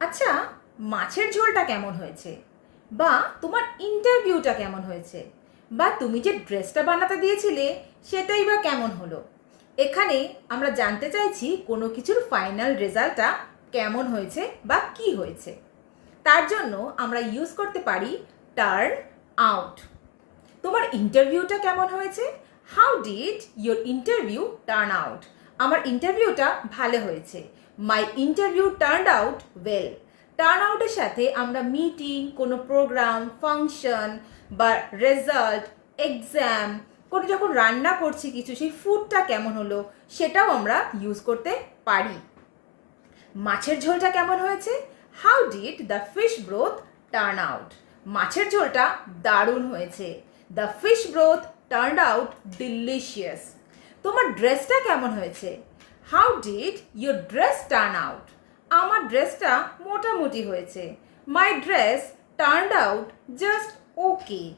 আচ্ছা, মাছের ঝোলটা কেমন হয়েছে? বা তোমার ইন্টারভিউটা কেমন হয়েছে? বা তুমি যে ড্রেসটা বানাতে দিয়েছিলে সেটাই বা কেমন হলো? এখানে আমরা জানতে চাইছি কোনো কিছুর ফাইনাল রেজাল্টটা কেমন হয়েছে বা কি হয়েছে। তার জন্য আমরা ইউজ করতে পারি টার্ন আউট। তোমার ইন্টারভিউটা কেমন হয়েছে? How did your interview turn out? আমার ইন্টারভিউটা ভালো হয়েছে। My interview turn out well. Turn আউটের সাথে আমরা মিটিং, কোনো প্রোগ্রাম, ফাংশন বা রেজাল্ট, এক্সাম, কোনো যখন রান্না করছি কিছু, সেই ফুডটা কেমন হলো সেটাও আমরা ইউজ করতে পারি। মাছের ঝোলটা কেমন হয়েছে? How did the fish broth turn out? মাছের ঝোলটা দারুণ হয়েছে। The fish broth turn out delicious. তোমার ড্রেসটা কেমন হয়েছে? How did your dress turn out? আমার ড্রেসটা মোটামুটি হয়েছে। My dress turn out just okay.